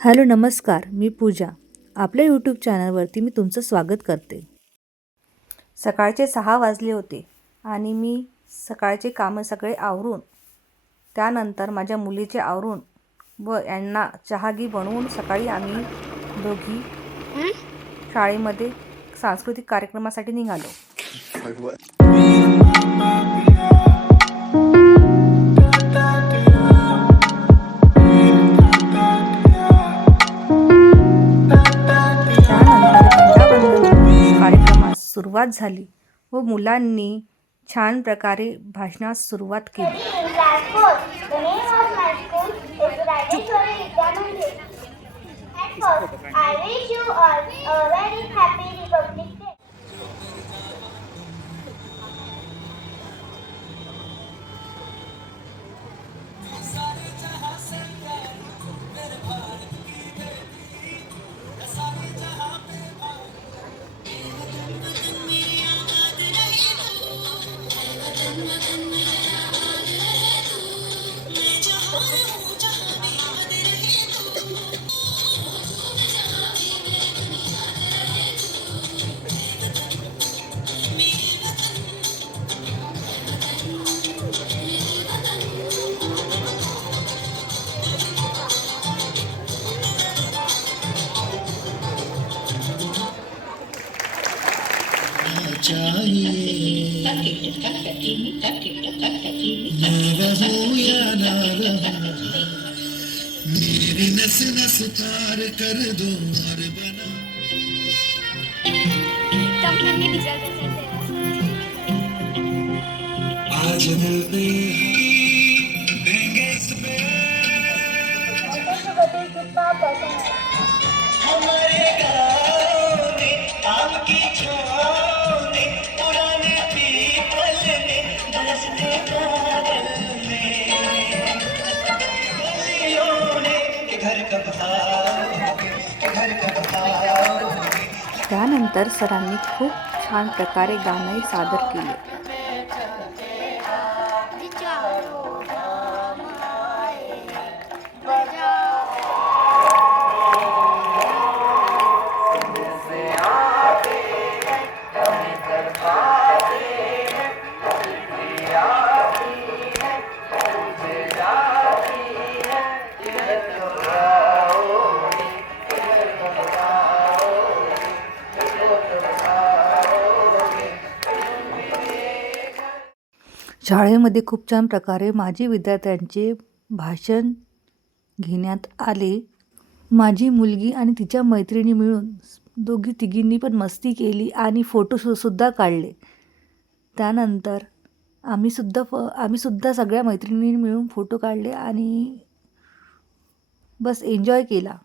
Hello नमस्कार, मी पूजा. आपल्या YouTube चॅनलवरती मी तुमचं स्वागत करते. सकाळचे 6 वाजले होते आणि मी सकाळचे कामं सगळे आवरून त्यानंतर माझ्या मुलीचे आवरून व यांना चहागी बनवून सकाळी आम्ही दोघी शाळेमध्ये सांस्कृतिक कार्यक्रमासाठी निघालो. कार्यक्रमास सुरुवात झाली व मुलांनी छान प्रकारे भाषणास सुरुवात केली. मेरी नस नस पार कर दो और बना आज दिल पे देंगे हमारे गाँव ने आम की छाँव ने पुराने पीपल ने बरसते बादल ने गलियों ने घर का त्यानंतर सरांनी खूप छान प्रकारे गाणंही सादर केले. शाळेमध्ये खूप छान प्रकारे माजी विद्यार्थ्यांचे भाषण घेण्यात आले. माझी मुलगी आणि तिच्या मैत्रिणी मिळून दोघी तिघींनी पण मस्ती केली आणि फोटोसुद्धा काढले. त्यानंतर आम्ही सुद्धा सगळ्या मैत्रिणींनी मिळून फोटो काढले आणि बस एन्जॉय केला.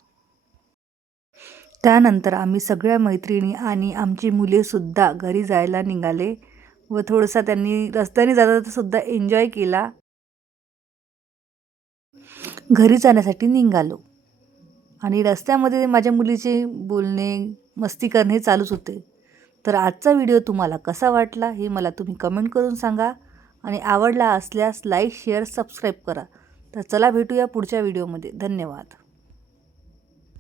त्यानंतर आम्ही सगळ्या मैत्रिणी आणि आमची मुलेसुद्धा घरी जायला निघाले व थोडासा त्यांनी रस्त्याने जाता सुद्धा एन्जॉय केला. घरी जाण्यासाठी निघालो आणि रस्त्यामध्ये माझ्या मुलीचे बोलणे, मस्ती करणे चालूच होते. तर आजचा व्हिडिओ तुम्हाला कसा वाटला हे मला तुम्ही कमेंट करून सांगा आणि आवडला असल्यास लाईक, शेअर, सबस्क्राईब करा. तर चला भेटूया पुढच्या व्हिडिओमध्ये. धन्यवाद.